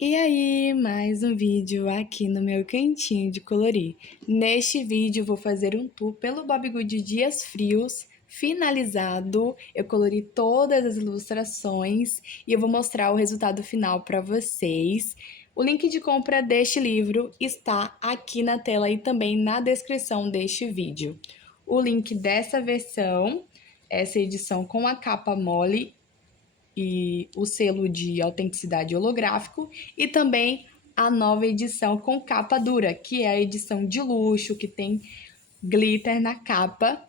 E aí, mais um vídeo aqui no meu cantinho de colorir. Neste vídeo vou fazer um tour pelo Bobbie Good Dias Frios, finalizado. Eu colori todas as ilustrações e eu vou mostrar o resultado final para vocês. O link de compra deste livro está aqui na tela e também na descrição deste vídeo. O link dessa versão, essa edição com a capa mole, e o selo de autenticidade holográfico, e também a nova edição com capa dura, que é a edição de luxo, que tem glitter na capa.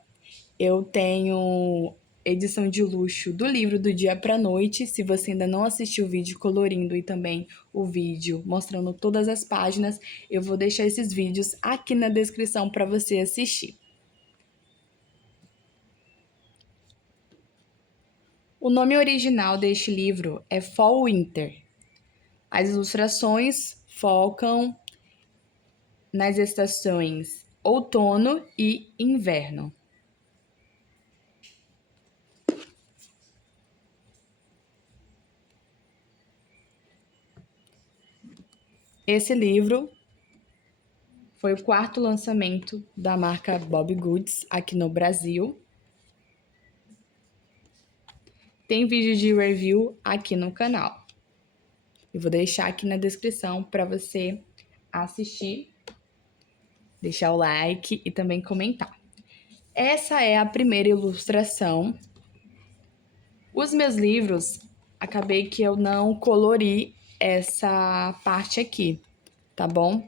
Eu tenho edição de luxo do livro do dia para noite. Se você ainda não assistiu o vídeo colorindo e também o vídeo mostrando todas as páginas, eu vou deixar esses vídeos aqui na descrição para você assistir. O nome original deste livro é Fall Winter. As ilustrações focam nas estações outono e inverno. Esse livro foi o quarto lançamento da marca Bobbie Goods aqui no Brasil. Tem vídeo de review aqui no canal. Eu vou deixar aqui na descrição para você assistir, deixar o like e também comentar. Essa é a primeira ilustração. Os meus livros, acabei que eu não colori essa parte aqui, tá bom?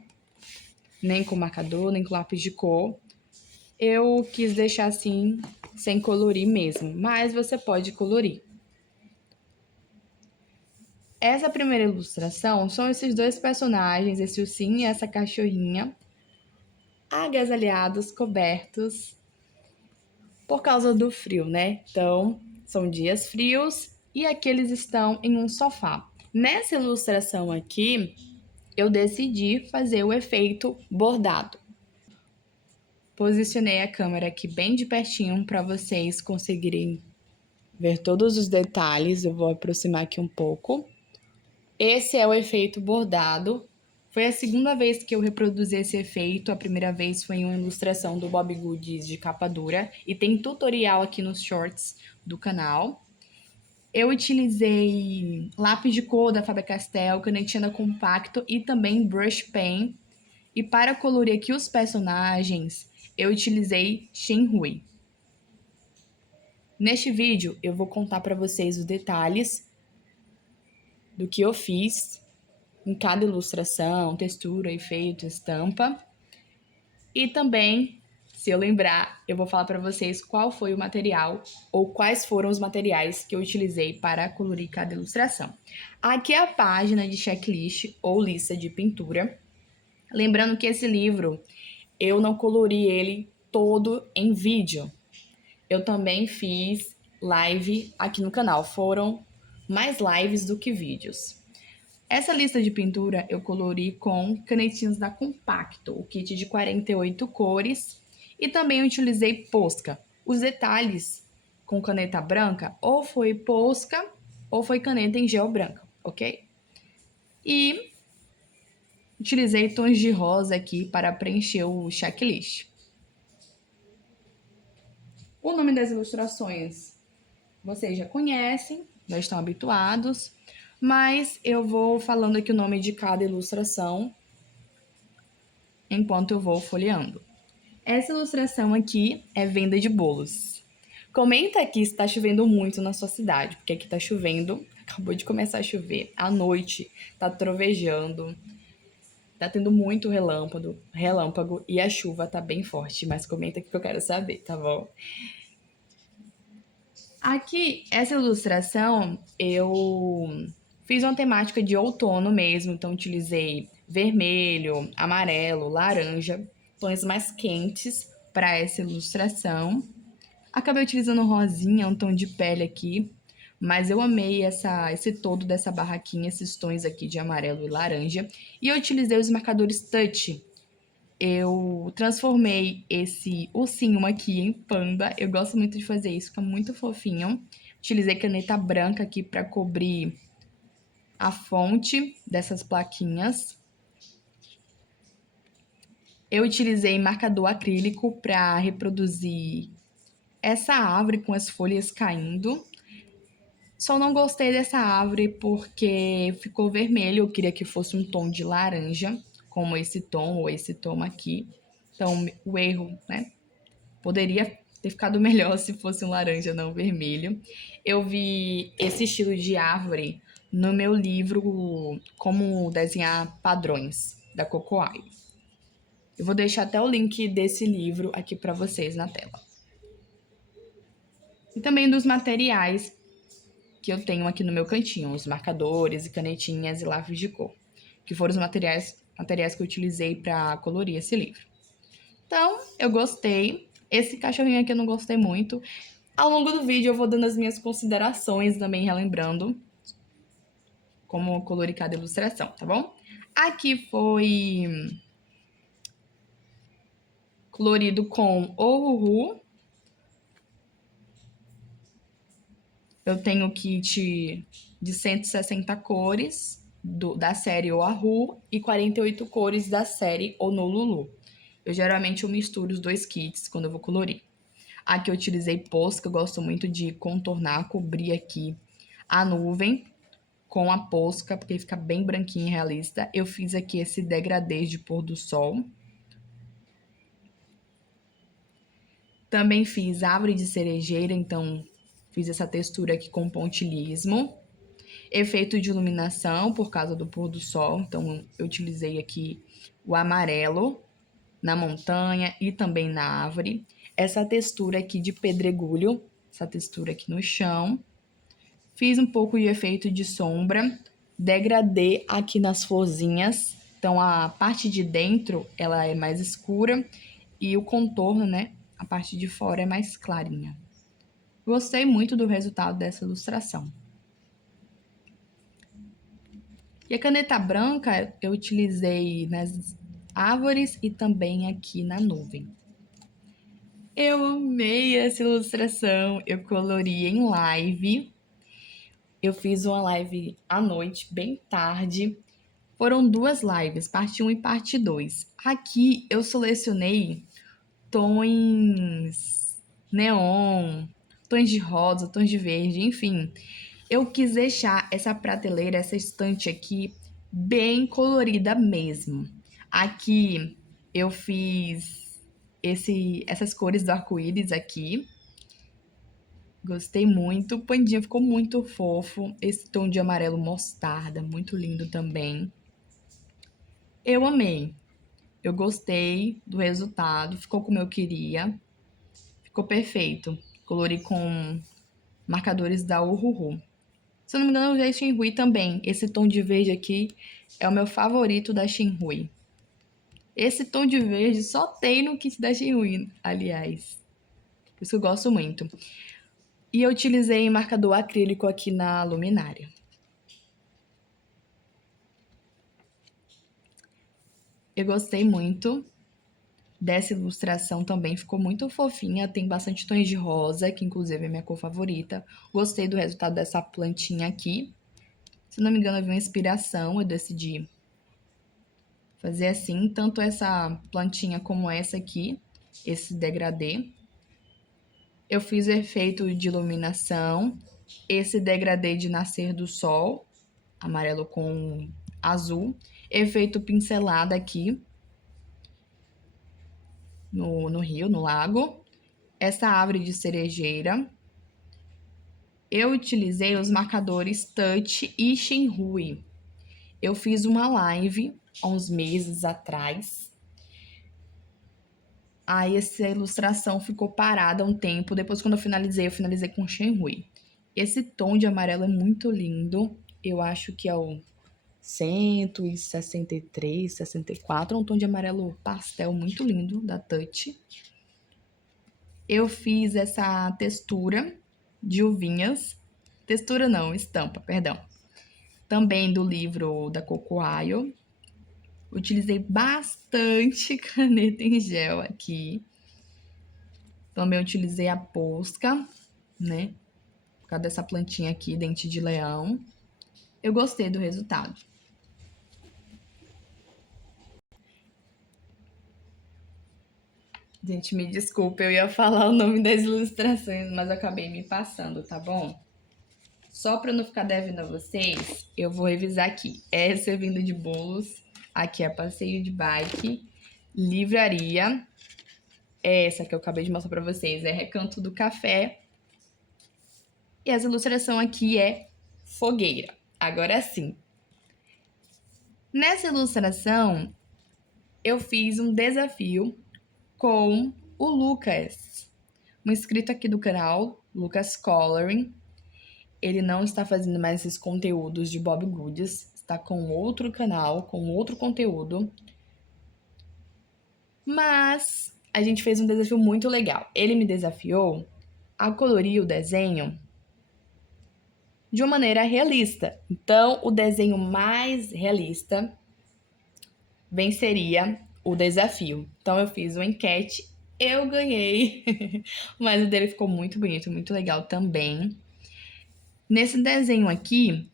Nem com marcador, nem com lápis de cor. Eu quis deixar assim, sem colorir mesmo, mas você pode colorir. Essa primeira ilustração são esses dois personagens, esse ursinho e essa cachorrinha, agasalhados, cobertos, por causa do frio, né? Então, são dias frios e aqui eles estão em um sofá. Nessa ilustração aqui, eu decidi fazer o efeito bordado. Posicionei a câmera aqui bem de pertinho para vocês conseguirem ver todos os detalhes. Eu vou aproximar aqui um pouco. Esse é o efeito bordado. Foi a segunda vez que eu reproduzi esse efeito. A primeira vez foi em uma ilustração do Bobbie Goods de capa dura. E tem tutorial aqui nos shorts do canal. Eu utilizei lápis de cor da Faber-Castell, canetinha compacto e também brush pen. E para colorir aqui os personagens, eu utilizei Shenhui. Neste vídeo, eu vou contar para vocês os detalhes do que eu fiz em cada ilustração, textura, efeito, estampa. E também, se eu lembrar, eu vou falar para vocês qual foi o material ou quais foram os materiais que eu utilizei para colorir cada ilustração. Aqui é a página de checklist ou lista de pintura. Lembrando que esse livro, eu não colori ele todo em vídeo. Eu também fiz live aqui no canal. Foram mais lives do que vídeos. Essa lista de pintura eu colori com canetinhas da Compacto, o kit de 48 cores. E também eu utilizei Posca. Os detalhes com caneta branca, ou foi Posca, ou foi caneta em gel branca, ok? E utilizei tons de rosa aqui para preencher o checklist. O nome das ilustrações vocês já conhecem, já estão habituados, mas eu vou falando aqui o nome de cada ilustração enquanto eu vou folheando. Essa ilustração aqui é venda de bolos. Comenta aqui se está chovendo muito na sua cidade, porque aqui está chovendo, acabou de começar a chover, à noite está trovejando, tá tendo muito relâmpago e a chuva tá bem forte, mas comenta aqui que eu quero saber, tá bom? Aqui, essa ilustração, eu fiz uma temática de outono mesmo, então utilizei vermelho, amarelo, laranja, tons mais quentes para essa ilustração. Acabei utilizando rosinha, um tom de pele aqui, mas eu amei esse todo dessa barraquinha, esses tons aqui de amarelo e laranja. E eu utilizei os marcadores touch. Eu transformei esse ursinho aqui em panda. Eu gosto muito de fazer isso, fica muito fofinho. Utilizei caneta branca aqui para cobrir a fonte dessas plaquinhas. Eu utilizei marcador acrílico para reproduzir essa árvore com as folhas caindo. Só não gostei dessa árvore porque ficou vermelho. Eu queria que fosse um tom de laranja, como esse tom ou esse tom aqui. Então, o erro, né? Poderia ter ficado melhor se fosse um laranja, não vermelho. Eu vi esse estilo de árvore no meu livro Como Desenhar Padrões, da Cocoai. Eu vou deixar até o link desse livro aqui para vocês na tela. E também dos materiais que eu tenho aqui no meu cantinho, os marcadores e canetinhas e lápis de cor, que foram os materiais que eu utilizei para colorir esse livro. Então, eu gostei. Esse cachorrinho aqui eu não gostei muito. Ao longo do vídeo eu vou dando as minhas considerações, também relembrando como colorir cada ilustração, tá bom? Aqui foi colorido com Ohuhu. Eu tenho o kit de 160 cores da série Oahu e 48 cores da série Honolulu. Eu misturo os dois kits quando eu vou colorir. Aqui eu utilizei posca, eu gosto muito de contornar, cobrir aqui a nuvem com a posca, porque fica bem branquinho e realista. Eu fiz aqui esse degradê de pôr do sol. Também fiz árvore de cerejeira, então fiz essa textura aqui com pontilhismo. Efeito de iluminação por causa do pôr do sol, então eu utilizei aqui o amarelo na montanha e também na árvore. Essa textura aqui de pedregulho, essa textura aqui no chão. Fiz um pouco de efeito de sombra, degradê aqui nas florzinhas. Então a parte de dentro ela é mais escura e o contorno, né, a parte de fora é mais clarinha. Gostei muito do resultado dessa ilustração. E a caneta branca eu utilizei nas árvores e também aqui na nuvem. Eu amei essa ilustração, eu colori em live. Eu fiz uma live à noite, bem tarde. Foram 2 lives, parte 1 e parte 2. Aqui eu selecionei tons neon, tons de rosa, tons de verde, enfim. Eu quis deixar essa prateleira, essa estante aqui, bem colorida mesmo. Aqui eu fiz essas cores do arco-íris aqui. Gostei muito. O pandinha ficou muito fofo. Esse tom de amarelo mostarda, muito lindo também. Eu amei. Eu gostei do resultado. Ficou como eu queria. Ficou perfeito. Colori com marcadores da Ohuhu. Se eu não me engano, eu usei Shinhui também. Esse tom de verde aqui é o meu favorito da Shinhui. Esse tom de verde só tem no kit da Shinhui, aliás. Por isso que eu gosto muito. E eu utilizei marcador acrílico aqui na luminária. Eu gostei muito dessa ilustração também, ficou muito fofinha, tem bastante tons de rosa, que inclusive é minha cor favorita. Gostei do resultado dessa plantinha aqui. Se não me engano, eu vi uma inspiração, eu decidi fazer assim, tanto essa plantinha como essa aqui, esse degradê. Eu fiz o efeito de iluminação, esse degradê de nascer do sol, amarelo com azul, efeito pincelada aqui no rio, no lago, essa árvore de cerejeira. Eu utilizei os marcadores Touch e Shinhui. Eu fiz uma live há uns meses atrás. Aí essa ilustração ficou parada um tempo. Depois, quando eu finalizei com Shinhui. Esse tom de amarelo é muito lindo. Eu acho que é o 163, 64. É um tom de amarelo pastel muito lindo, da Touch. Eu fiz essa textura de uvinhas. Textura não, estampa, perdão. Também do livro da Cocoaio. Utilizei bastante caneta em gel aqui. Também utilizei a posca, né? Por causa dessa plantinha aqui, dente de leão. eu gostei do resultado. Gente, me desculpa, eu ia falar o nome das ilustrações, mas eu acabei me passando, tá bom? Só para não ficar devendo a vocês, eu vou revisar aqui. Essa é Venda de Bolos, aqui é Passeio de Bike, Livraria. Essa que eu acabei de mostrar para vocês é Recanto do Café. E essa ilustração aqui é Fogueira. Agora sim. Nessa ilustração, eu fiz um desafio com o Lucas, um inscrito aqui do canal, Lucas Coloring. Ele não está fazendo mais esses conteúdos de Bob Goods, está com outro canal, com outro conteúdo. Mas a gente fez um desafio muito legal. Ele me desafiou a colorir o desenho de uma maneira realista. Então, o desenho mais realista venceria o desafio. Então, eu fiz uma enquete, eu ganhei, mas o dele ficou muito bonito, muito legal também. Nesse desenho aqui,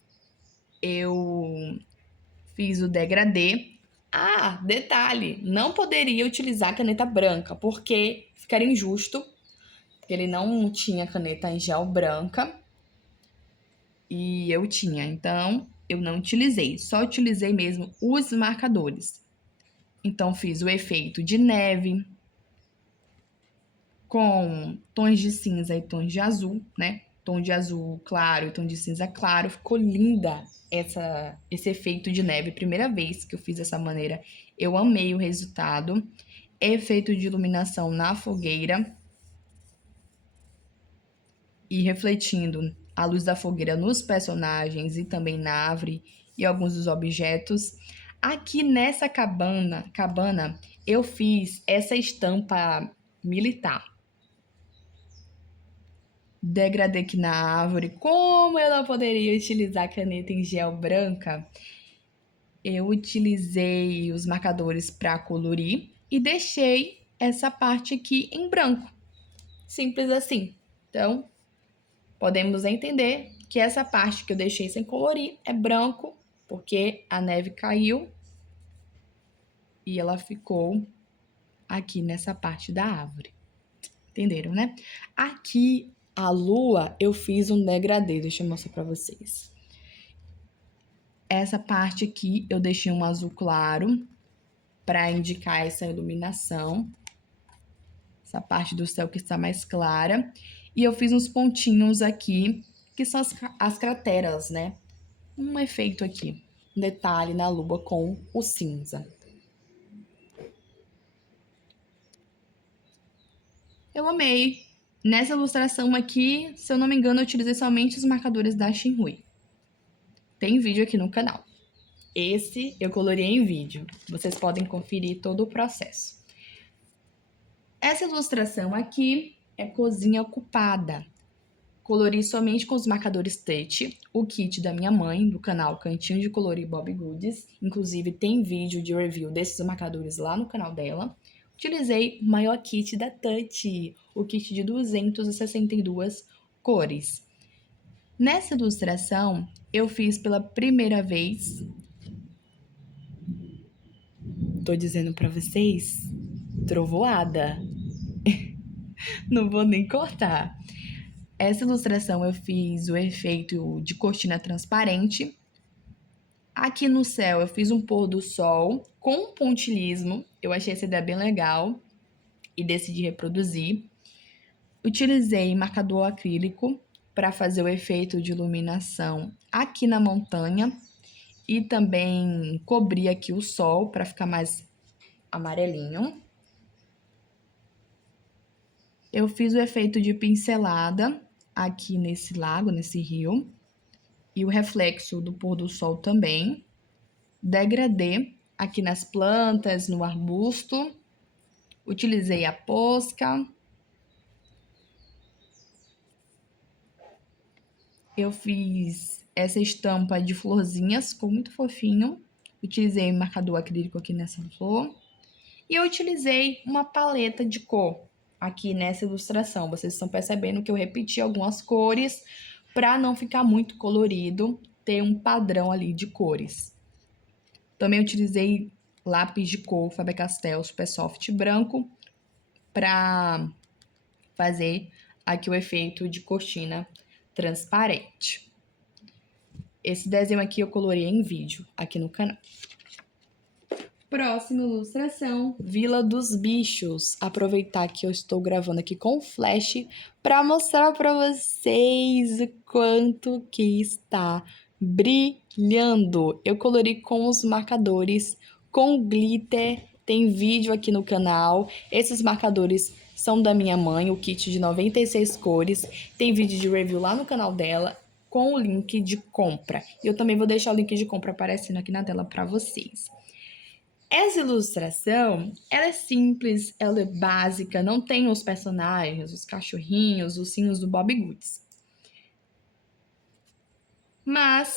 eu fiz o degradê. Ah, detalhe, não poderia utilizar caneta branca, porque ficaria injusto, porque ele não tinha caneta em gel branca e eu tinha, então eu não utilizei, só utilizei mesmo os marcadores. Então fiz o efeito de neve com tons de cinza e tons de azul, né? Tom de azul claro e tom de cinza claro. Ficou linda esse efeito de neve. Primeira vez que eu fiz dessa maneira, eu amei o resultado. Efeito de iluminação na fogueira e refletindo a luz da fogueira nos personagens e também na árvore e alguns dos objetos. Aqui nessa cabana eu fiz essa estampa militar. Degradê aqui na árvore. Como eu não poderia utilizar caneta em gel branca, eu utilizei os marcadores para colorir e deixei essa parte aqui em branco. Simples assim. Então, podemos entender que essa parte que eu deixei sem colorir é branco, porque a neve caiu e ela ficou aqui nessa parte da árvore. Entenderam, né? Aqui, a lua, eu fiz um degradê. Deixa eu mostrar para vocês. Essa parte aqui eu deixei um azul claro para indicar essa iluminação. Essa parte do céu que está mais clara. E eu fiz uns pontinhos aqui, que são as crateras, né? Um efeito aqui, um detalhe na lua com o cinza. Eu amei. Nessa ilustração aqui, se eu não me engano, eu utilizei somente os marcadores da Shinhui. Tem vídeo aqui no canal. Esse eu coloriei em vídeo. Vocês podem conferir todo o processo. Essa ilustração aqui é cozinha ocupada. Colori somente com os marcadores Touch, o kit da minha mãe, do canal Cantinho de Colorir Bob Goods. Inclusive, tem vídeo de review desses marcadores lá no canal dela. Utilizei o maior kit da Touch, o kit de 262 cores. Nessa ilustração, eu fiz pela primeira vez. Tô dizendo pra vocês, trovoada. Não vou nem cortar. Essa ilustração eu fiz o efeito de cortina transparente. Aqui no céu eu fiz um pôr do sol com pontilhismo. Eu achei essa ideia bem legal e decidi reproduzir. Utilizei marcador acrílico para fazer o efeito de iluminação aqui na montanha e também cobri aqui o sol para ficar mais amarelinho. Eu fiz o efeito de pincelada aqui nesse lago, nesse rio, e o reflexo do pôr do sol também. Degradê aqui nas plantas, no arbusto. Utilizei a posca. Eu fiz essa estampa de florzinhas, ficou muito fofinho. Utilizei marcador acrílico aqui nessa flor. E eu utilizei uma paleta de cor aqui nessa ilustração. Vocês estão percebendo que eu repeti algumas cores para não ficar muito colorido. ter um padrão ali de cores. Também utilizei lápis de cor Faber-Castell Super Soft branco para fazer aqui o efeito de cortina transparente. Esse desenho aqui eu colorei em vídeo aqui no canal. Próxima ilustração, Vila dos Bichos. Aproveitar que eu estou gravando aqui com flash para mostrar para vocês o quanto que está brilhando. Eu colori com os marcadores, com glitter. Tem vídeo aqui no canal. Esses marcadores são da minha mãe, o kit de 96 cores. Tem vídeo de review lá no canal dela com o link de compra. E eu também vou deixar o link de compra aparecendo aqui na tela para vocês. Essa ilustração, ela é simples, ela é básica, não tem os personagens, os cachorrinhos, os ursinhos do Bob Goods. Mas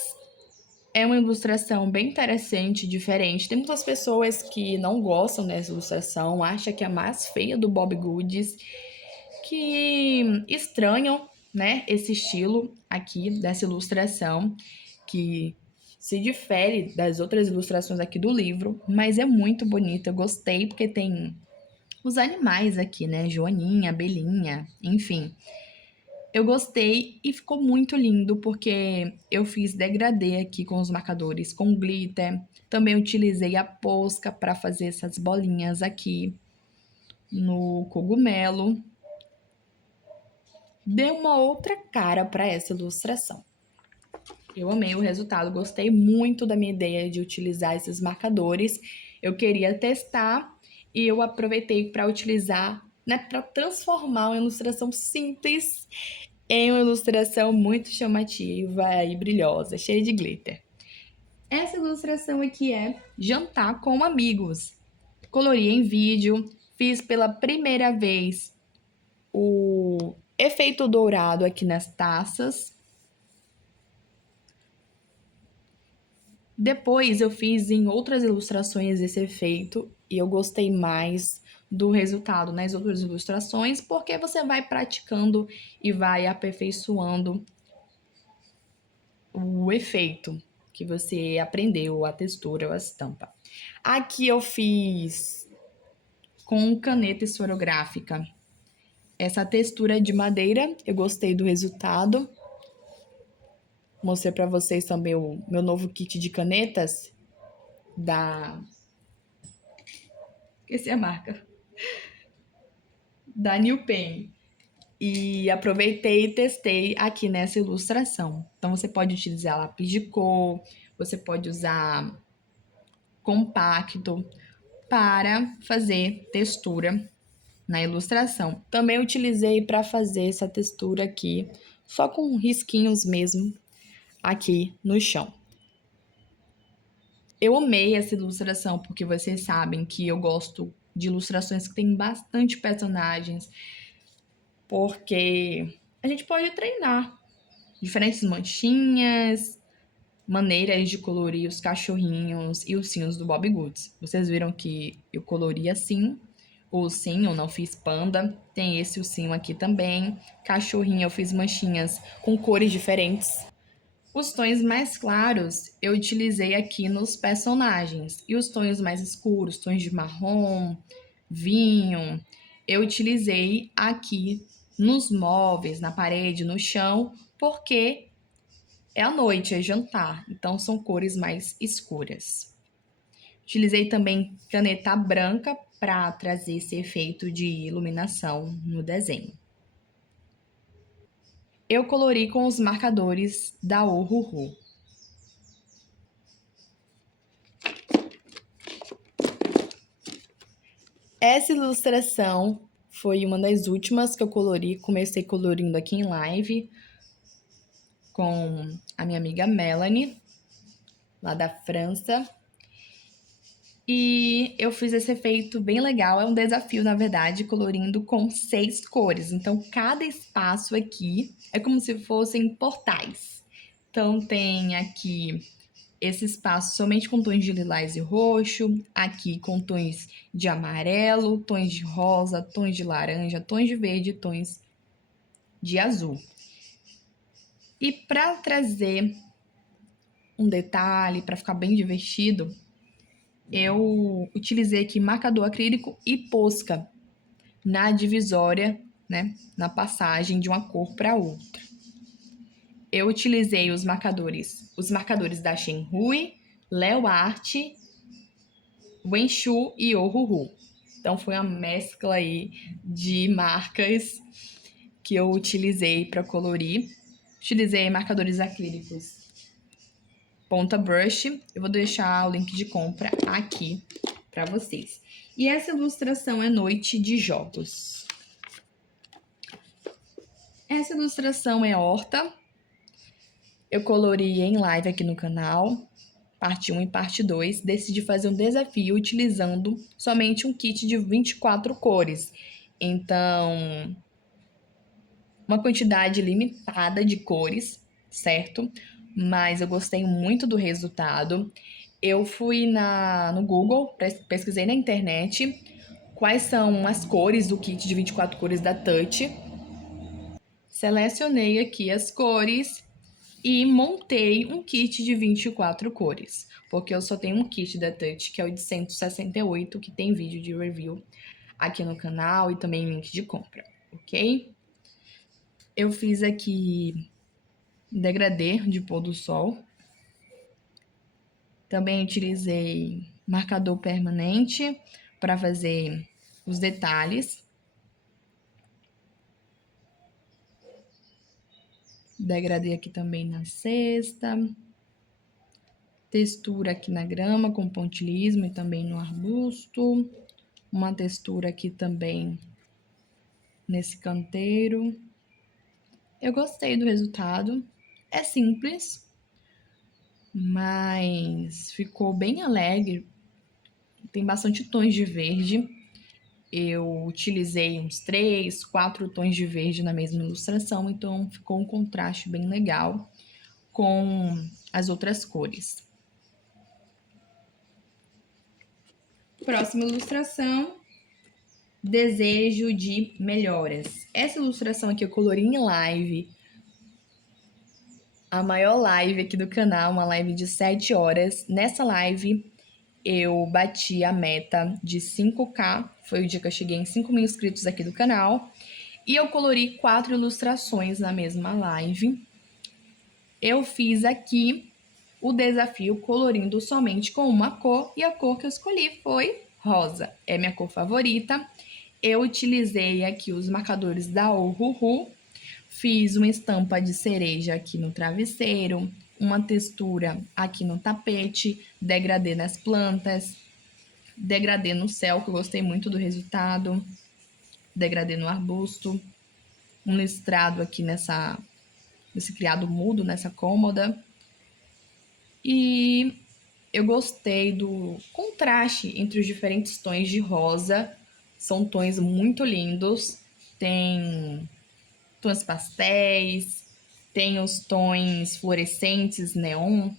é uma ilustração bem interessante, diferente. Tem muitas pessoas que não gostam dessa ilustração, acham que é a mais feia do Bob Goods, que estranham, né, esse estilo aqui dessa ilustração, que se difere das outras ilustrações aqui do livro, mas é muito bonita, eu gostei, porque tem os animais aqui, né, Joaninha, Abelhinha, enfim. Eu gostei e ficou muito lindo, porque eu fiz degradê aqui com os marcadores com glitter, também utilizei a posca para fazer essas bolinhas aqui no cogumelo. Deu uma outra cara para essa ilustração. Eu amei o resultado, gostei muito da minha ideia de utilizar esses marcadores. Eu queria testar e eu aproveitei para utilizar, né, para transformar uma ilustração simples em uma ilustração muito chamativa e brilhosa, cheia de glitter. Essa ilustração aqui é Jantar com Amigos. Colori em vídeo, fiz pela primeira vez o efeito dourado aqui nas taças. Depois eu fiz em outras ilustrações esse efeito e eu gostei mais do resultado nas outras ilustrações, porque você vai praticando e vai aperfeiçoando o efeito que você aprendeu, a textura ou a estampa. Aqui eu fiz com caneta esferográfica essa textura de madeira, eu gostei do resultado. Mostrei para vocês também o meu novo kit de canetas esqueci a marca. Da New Pen. E aproveitei e testei aqui nessa ilustração. Então, você pode utilizar lápis de cor, você pode usar compacto para fazer textura na ilustração. Também utilizei para fazer essa textura aqui, só com risquinhos mesmo, aqui no chão. Eu amei essa ilustração, porque vocês sabem que eu gosto de ilustrações que tem bastante personagens, porque a gente pode treinar diferentes manchinhas, maneiras de colorir os cachorrinhos e ursinhos do Bob Goods. Vocês viram que eu colori assim, o ursinho, não fiz panda, tem esse ursinho aqui também. Cachorrinho eu fiz manchinhas com cores diferentes. Os tons mais claros eu utilizei aqui nos personagens, e os tons mais escuros, tons de marrom, vinho, eu utilizei aqui nos móveis, na parede, no chão, porque é à noite, é jantar, então são cores mais escuras. Utilizei também caneta branca para trazer esse efeito de iluminação no desenho. Eu colori com os marcadores da Ohuhu. Essa ilustração foi uma das últimas que eu colori. Comecei colorindo aqui em live com a minha amiga Melanie, lá da França. E eu fiz esse efeito bem legal. É um desafio, na verdade, colorindo com 6 cores. Então, cada espaço aqui é como se fossem portais. Então, tem aqui esse espaço somente com tons de lilás e roxo, aqui com tons de amarelo, tons de rosa, tons de laranja, tons de verde e tons de azul. E para trazer um detalhe para ficar bem divertido, eu utilizei aqui marcador acrílico e posca na divisória, né, na passagem de uma cor para outra. Eu utilizei os marcadores da Shenhui, Leo Art, Wenshu e Ohuhu. Então foi uma mescla aí de marcas que eu utilizei para colorir. Utilizei marcadores acrílicos Ponta Brush. Eu vou deixar o link de compra aqui para vocês. E essa ilustração é Noite de Jogos. Essa ilustração é Horta. Eu colori em live aqui no canal, parte 1 e parte 2. Decidi fazer um desafio utilizando somente um kit de 24 cores. Então, uma quantidade limitada de cores, certo? Mas eu gostei muito do resultado. Eu fui no Google, pesquisei na internet quais são as cores do kit de 24 cores da Touch. Selecionei aqui as cores e montei um kit de 24 cores, porque eu só tenho um kit da Touch, que é o de 168, que tem vídeo de review aqui no canal e também link de compra, ok? Eu fiz aqui degradê de pôr do sol. Também utilizei marcador permanente para fazer os detalhes. Degradê aqui também na cesta. Textura aqui na grama com pontilhismo e também no arbusto. Uma textura aqui também nesse canteiro. Eu gostei do resultado. É simples, mas ficou bem alegre. Tem bastante tons de verde. Eu utilizei uns 3, 4 tons de verde na mesma ilustração, então ficou um contraste bem legal com as outras cores. Próxima ilustração, desejo de melhoras. Essa ilustração aqui eu colori em live, a maior live aqui do canal, uma live de 7 horas. Nessa live eu bati a meta de 5K, foi o dia que eu cheguei em 5.000 inscritos aqui do canal. E eu colori 4 ilustrações na mesma live. Eu fiz aqui o desafio colorindo somente com uma cor, e a cor que eu escolhi foi rosa. É minha cor favorita. Eu utilizei aqui os marcadores da Ohuhu, fiz uma estampa de cereja aqui no travesseiro, uma textura aqui no tapete, degradê nas plantas, degradê no céu, que eu gostei muito do resultado, degradê no arbusto, um listrado aqui nesse criado mudo, nessa cômoda. E eu gostei do contraste entre os diferentes tons de rosa, são tons muito lindos, tem tons pastéis, tem os tons fluorescentes, neon,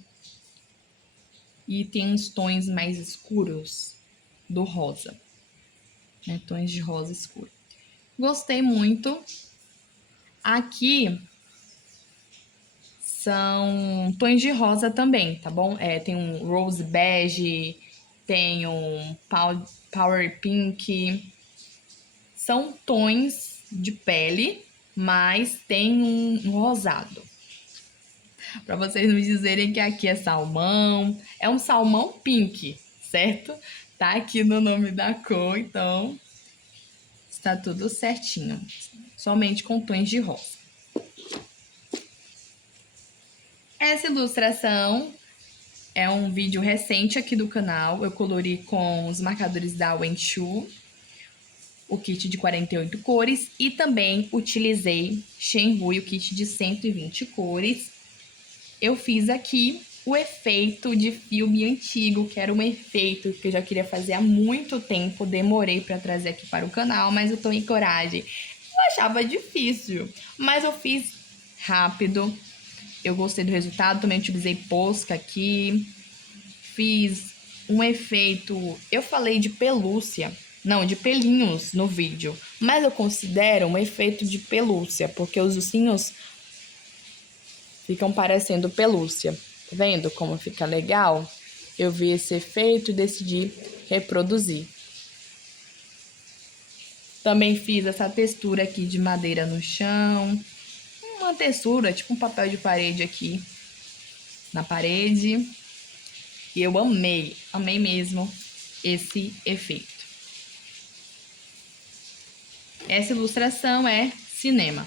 e tem os tons mais escuros do rosa, né? Tons de rosa escuro. Gostei muito. Aqui são tons de rosa também, tá bom? Tem um rose bege, tem um power pink. São tons de pele, mas tem um rosado. Para vocês me dizerem que aqui é salmão. É um salmão pink, certo? Tá aqui no nome da cor, então está tudo certinho. Somente com tons de rosa. Essa ilustração é um vídeo recente aqui do canal. Eu colori com os marcadores da Wenshu, o kit de 48 cores, e também utilizei Shenhui, o kit de 120 cores. Eu fiz aqui o efeito de filme antigo, que era um efeito que eu já queria fazer há muito tempo. Demorei para trazer aqui para o canal, mas eu tomei coragem. Eu achava difícil, mas eu fiz rápido. Eu gostei do resultado, também utilizei posca aqui. Fiz um efeito... Eu falei de pelúcia, não, de pelinhos no vídeo, mas eu considero um efeito de pelúcia, porque os ursinhos ficam parecendo pelúcia. Vendo como fica legal? Eu vi esse efeito e decidi reproduzir. Também fiz essa textura aqui de madeira no chão. Uma textura, tipo um papel de parede aqui na parede. E eu amei mesmo esse efeito. Essa ilustração é cinema.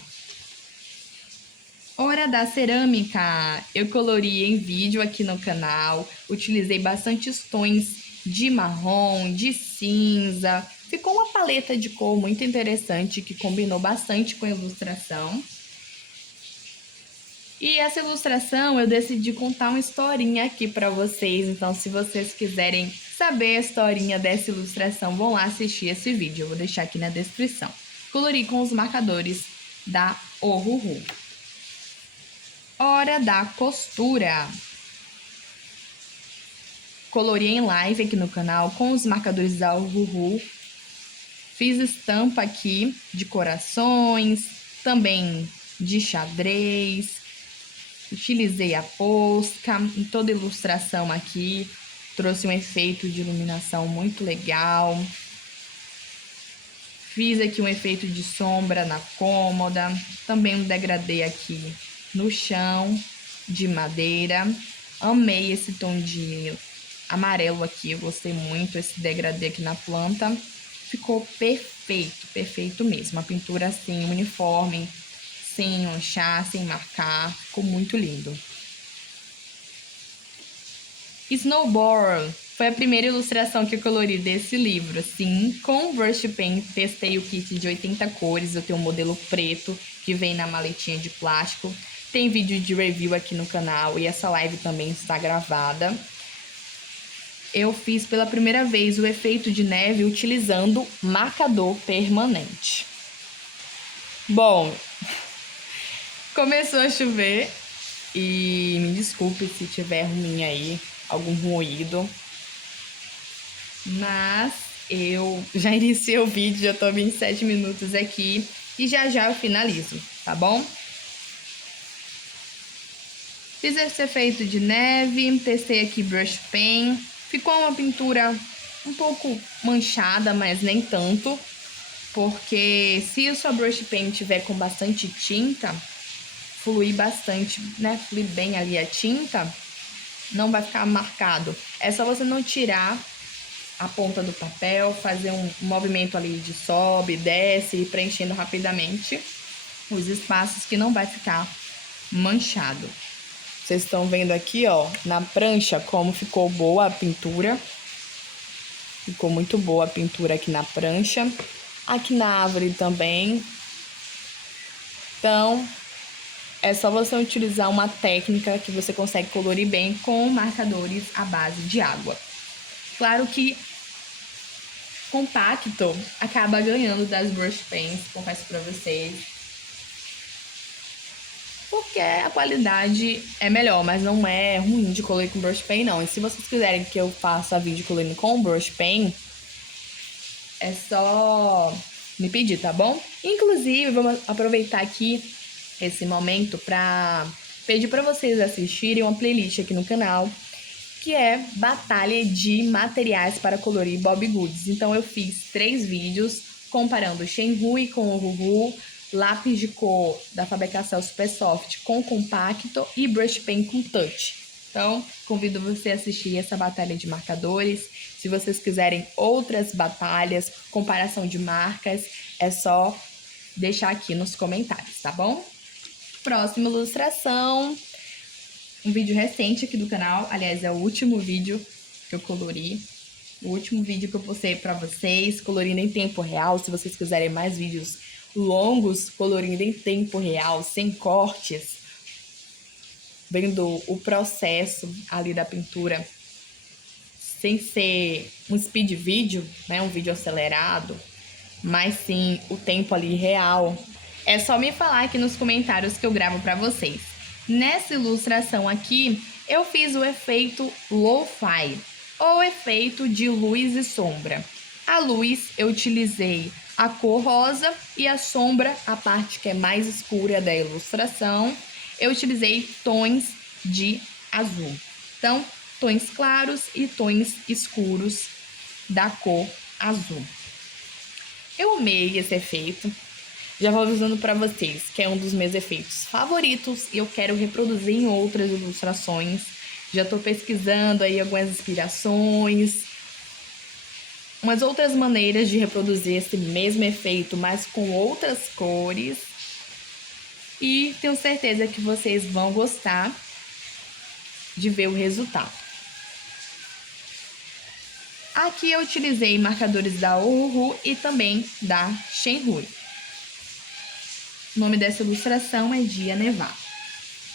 Hora da cerâmica. Eu colori em vídeo aqui no canal. Utilizei bastantes tons de marrom, de cinza. Ficou uma paleta de cor muito interessante que combinou bastante com a ilustração. E essa ilustração eu decidi contar uma historinha aqui para vocês. Então, se vocês quiserem saber a historinha dessa ilustração, vão lá assistir esse vídeo. Eu vou deixar aqui na descrição. Colori com os marcadores da Ohuhu. Hora da costura. Colori em live aqui no canal com os marcadores da Ohuhu. Fiz estampa aqui de corações, também de xadrez. Utilizei a posca em toda a ilustração aqui. Trouxe um efeito de iluminação muito legal. Fiz aqui um efeito de sombra na cômoda. Também um degradê aqui no chão de madeira. Amei esse tom de amarelo aqui. Eu gostei muito esse degradê aqui na planta. Ficou perfeito, perfeito mesmo. A pintura assim, uniforme, sem manchar, sem marcar. Ficou muito lindo. Snowboard foi a primeira ilustração que eu colori desse livro, assim, com brush pen. Testei o kit de 80 cores, eu tenho um modelo preto que vem na maletinha de plástico. Tem vídeo de review aqui no canal e essa live também está gravada. Eu fiz pela primeira vez o efeito de neve utilizando marcador permanente. Bom, começou a chover e me desculpe se tiver ruim aí, algum ruído. Mas eu já iniciei o vídeo, já tô 27 minutos aqui e já eu finalizo, tá bom? Fiz esse efeito de neve, testei aqui brush pen. Ficou uma pintura um pouco manchada, mas nem tanto. Porque se o seu brush pen tiver com bastante tinta, fluir bastante, né? Fluir bem ali a tinta, não vai ficar marcado. É só você não tirar a ponta do papel, fazer um movimento ali de sobe, desce, e preenchendo rapidamente os espaços que não vai ficar manchado. Vocês estão vendo aqui, ó, na prancha, como ficou boa a pintura. Ficou muito boa a pintura aqui na prancha. Aqui na árvore também. Então, é só você utilizar uma técnica que você consegue colorir bem com marcadores à base de água. Claro que compacto acaba ganhando das brush pens, confesso pra vocês. Porque a qualidade é melhor, mas não é ruim de colorir com brush pen, não. E se vocês quiserem que eu faça vídeo colorindo com brush pen, é só me pedir, tá bom? Inclusive, vamos aproveitar aqui esse momento para pedir para vocês assistirem uma playlist aqui no canal, que é Batalha de Materiais para Colorir Bobbie Goods. Então, eu fiz 3 vídeos comparando o Shenhui com o Ohuhu, lápis de cor da Faber-Castell Super Soft com compacto e brush pen com touch. Então, convido você a assistir essa batalha de marcadores. Se vocês quiserem outras batalhas, comparação de marcas, é só deixar aqui nos comentários, tá bom? Próxima ilustração, um vídeo recente aqui do canal. Aliás, é o último vídeo que eu colori. O último vídeo que eu postei pra vocês, colorindo em tempo real. Se vocês quiserem mais vídeos longos, colorindo em tempo real, sem cortes, vendo o processo ali da pintura, sem ser um speed vídeo, né, um vídeo acelerado, mas sim o tempo ali real, é só me falar aqui nos comentários que eu gravo pra vocês. Nessa ilustração aqui, eu fiz o efeito lo-fi, ou efeito de luz e sombra. A luz eu utilizei a cor rosa e a sombra, a parte que é mais escura da ilustração, eu utilizei tons de azul. Então, tons claros e tons escuros da cor azul. Eu amei esse efeito. Já vou avisando para vocês que é um dos meus efeitos favoritos e eu quero reproduzir em outras ilustrações. Já estou pesquisando aí algumas inspirações, umas outras maneiras de reproduzir esse mesmo efeito, mas com outras cores. E tenho certeza que vocês vão gostar de ver o resultado. Aqui eu utilizei marcadores da Ohuhu e também da Shenhui. O nome dessa ilustração é Dia Nevado.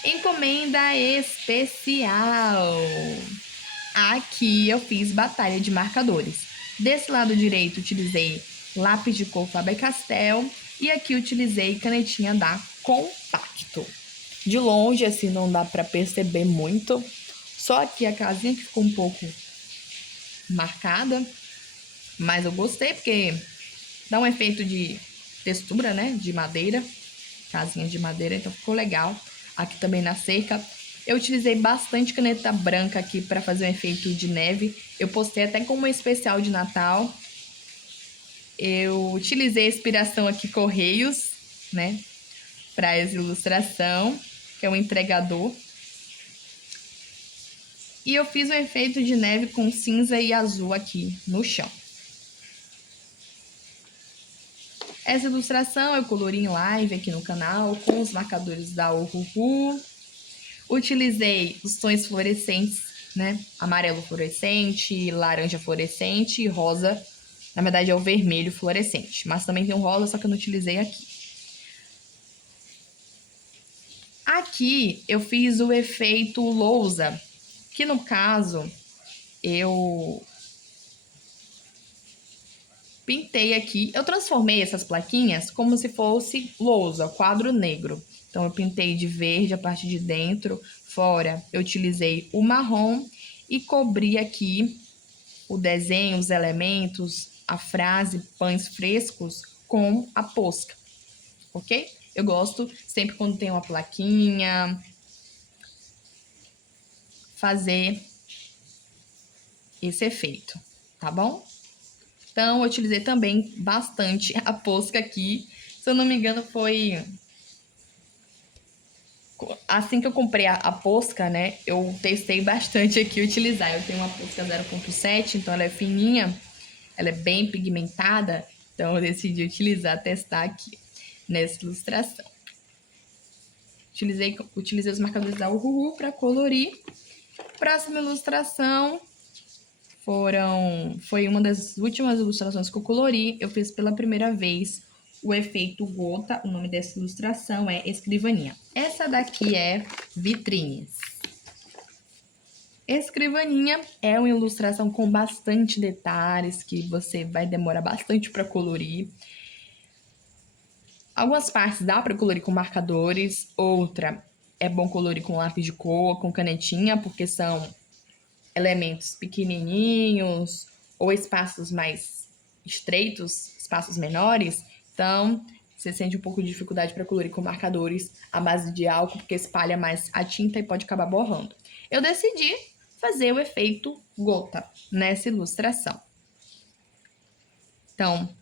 Encomenda especial. Aqui eu fiz batalha de marcadores. Desse lado direito utilizei lápis de cor Faber-Castell e aqui utilizei canetinha da Compacto. De longe assim não dá para perceber muito, só aqui a casinha que ficou um pouco marcada, mas eu gostei porque dá um efeito de textura, né, de madeira, casinha de madeira, então ficou legal. Aqui também na cerca eu utilizei bastante caneta branca aqui para fazer um efeito de neve. Eu postei até como um especial de Natal. Eu utilizei a inspiração aqui Correios, né, para essa ilustração, que é um entregador. E eu fiz um efeito de neve com cinza e azul aqui no chão. Essa ilustração eu colori em live aqui no canal com os marcadores da Ohuhu. Utilizei os tons fluorescentes, né? Amarelo fluorescente, laranja fluorescente e rosa. Na verdade é o vermelho fluorescente, mas também tem um rosa, só que eu não utilizei aqui. Aqui eu fiz o efeito lousa, que no caso eu pintei aqui, eu transformei essas plaquinhas como se fosse lousa, quadro negro. Então eu pintei de verde a parte de dentro, fora eu utilizei o marrom e cobri aqui o desenho, os elementos, a frase pães frescos com a posca, ok? Eu gosto sempre quando tem uma plaquinha, fazer esse efeito, tá bom? Então, eu utilizei também bastante a posca aqui. Se eu não me engano, foi... Assim que eu comprei a posca, né? Eu testei bastante aqui utilizar. Eu tenho uma posca 0.7, então ela é fininha. Ela é bem pigmentada. Então, eu decidi utilizar, testar aqui nessa ilustração. Utilizei os marcadores da Uhuhu para colorir. Próxima ilustração... Foi uma das últimas ilustrações que eu colori. Eu fiz pela primeira vez o efeito gota. O nome dessa ilustração é Escrivaninha. Essa daqui é Vitrines. Escrivaninha é uma ilustração com bastante detalhes que você vai demorar bastante para colorir. Algumas partes dá para colorir com marcadores, outra é bom colorir com lápis de cor, com canetinha, porque são elementos pequenininhos ou espaços mais estreitos, espaços menores, então você sente um pouco de dificuldade para colorir com marcadores à base de álcool, porque espalha mais a tinta e pode acabar borrando. Eu decidi fazer o efeito gota nessa ilustração. Então,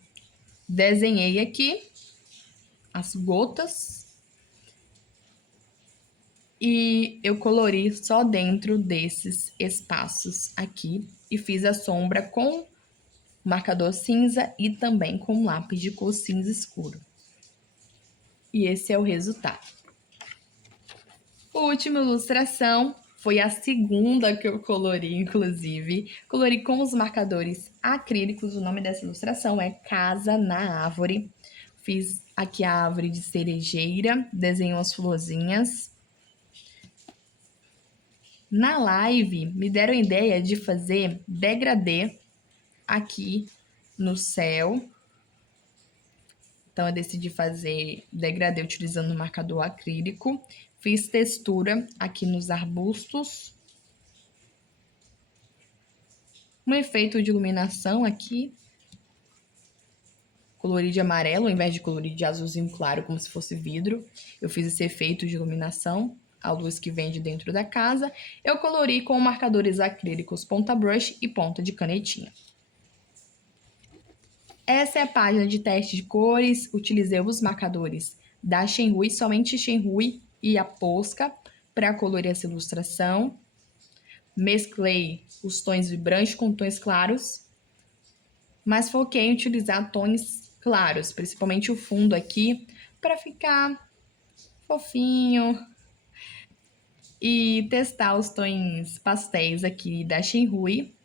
desenhei aqui as gotas e eu colori só dentro desses espaços aqui e fiz a sombra com marcador cinza e também com lápis de cor cinza escuro. E esse é o resultado. A última ilustração foi a segunda que eu colori, inclusive. Colori com os marcadores acrílicos. O nome dessa ilustração é Casa na Árvore. Fiz aqui a árvore de cerejeira, desenho as florzinhas. Na live, me deram a ideia de fazer degradê aqui no céu. Então, eu decidi fazer degradê utilizando o marcador acrílico. Fiz textura aqui nos arbustos. Um efeito de iluminação aqui. Colori de amarelo, ao invés de colorir de azulzinho claro, como se fosse vidro. Eu fiz esse efeito de iluminação. a luz que vem de dentro da casa, eu colori com marcadores acrílicos ponta brush e ponta de canetinha. Essa é a página de teste de cores, utilizei os marcadores da Shenhui, somente Shenhui e a Posca, para colorir essa ilustração. Mesclei os tons vibrantes com tons claros, mas foquei em utilizar tons claros, principalmente o fundo aqui, para ficar fofinho. E testar os tons pastéis aqui da Shenhui.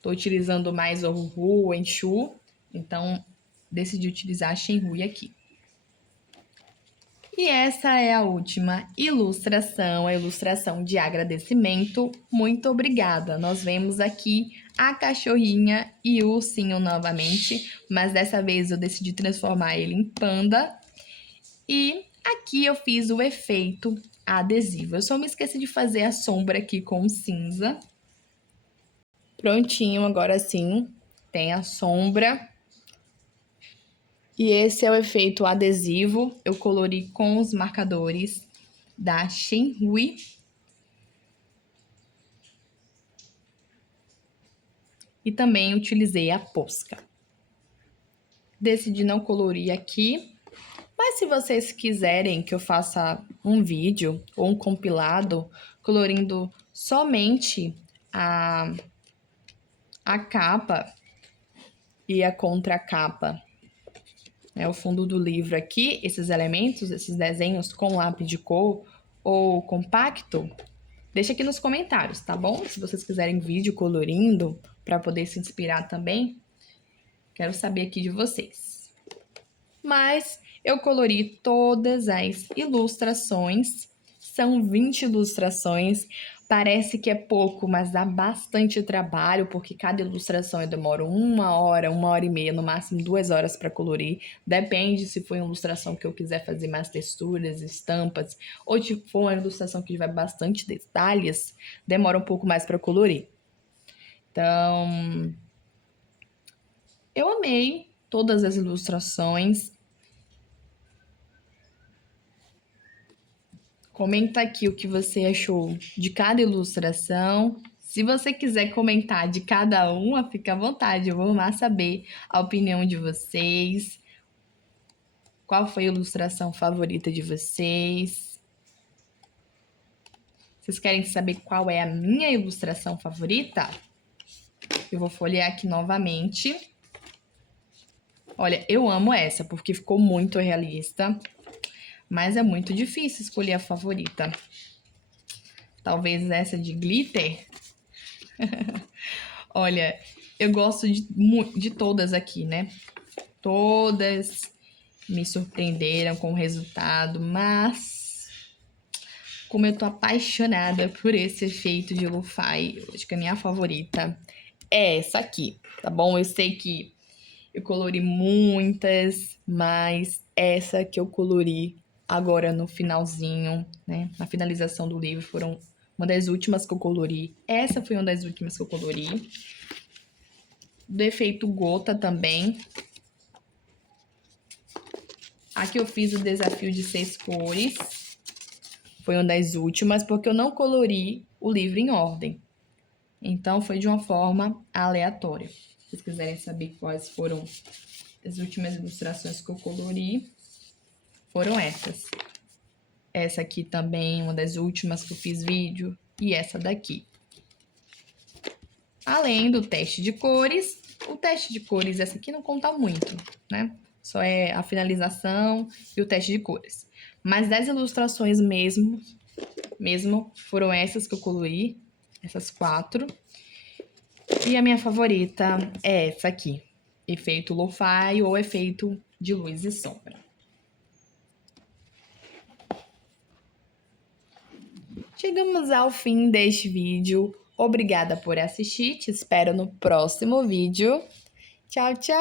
Tô utilizando mais o Ruhu, o Enshu, então decidi utilizar a Shenhui aqui. E essa é a última ilustração, a ilustração de agradecimento. Muito obrigada. Nós vemos aqui a cachorrinha e o ursinho novamente, mas dessa vez eu decidi transformar ele em panda. E aqui eu fiz o efeito adesivo. Eu só me esqueci de fazer a sombra aqui com cinza. Prontinho, agora sim, tem a sombra. E esse é o efeito adesivo. Eu colori com os marcadores da Shenhui. E também utilizei a Posca. Decidi não colorir aqui. Mas se vocês quiserem que eu faça um vídeo ou um compilado colorindo somente a capa e a contracapa, né, o fundo do livro aqui, esses elementos, esses desenhos com lápis de cor ou compacto, deixa aqui nos comentários, tá bom? Se vocês quiserem vídeo colorindo para poder se inspirar também, quero saber aqui de vocês. Mas eu colori todas as ilustrações, são 20 ilustrações. Parece que é pouco, mas dá bastante trabalho, porque cada ilustração eu demoro 1 hora e meia, no máximo 2 horas para colorir. Depende se for uma ilustração que eu quiser fazer mais texturas, estampas, ou se for uma ilustração que tiver bastante detalhes, demora um pouco mais para colorir. Então, eu amei todas as ilustrações. Comenta aqui o que você achou de cada ilustração. Se você quiser comentar de cada uma, fica à vontade. Eu vou amar saber a opinião de vocês. Qual foi a ilustração favorita de vocês? Vocês querem saber qual é a minha ilustração favorita? Eu vou folhear aqui novamente. Olha, eu amo essa, porque ficou muito realista. Mas é muito difícil escolher a favorita. Talvez essa de glitter. Olha, eu gosto de todas aqui, né? Todas me surpreenderam com o resultado, mas como eu tô apaixonada por esse efeito de lo-fi, eu acho que a minha favorita é essa aqui, tá bom? Eu sei que eu colori muitas, mas essa que eu colori agora no finalzinho, né? Na finalização do livro, foram uma das últimas que eu colori. Essa foi uma das últimas que eu colori. Do efeito gota também. Aqui eu fiz o desafio de 6 cores. Foi uma das últimas, porque eu não colori o livro em ordem. Então, foi de uma forma aleatória. Se vocês quiserem saber quais foram as últimas ilustrações que eu colori, foram essas. Essa aqui também, uma das últimas que eu fiz vídeo, e essa daqui. Além do teste de cores, o teste de cores, essa aqui não conta muito, né? Só é a finalização e o teste de cores. Mas das ilustrações mesmo foram essas que eu colori, essas 4. E a minha favorita é essa aqui, efeito lo-fi ou efeito de luz e sombra. Chegamos ao fim deste vídeo. Obrigada por assistir. Te espero no próximo vídeo. Tchau, tchau!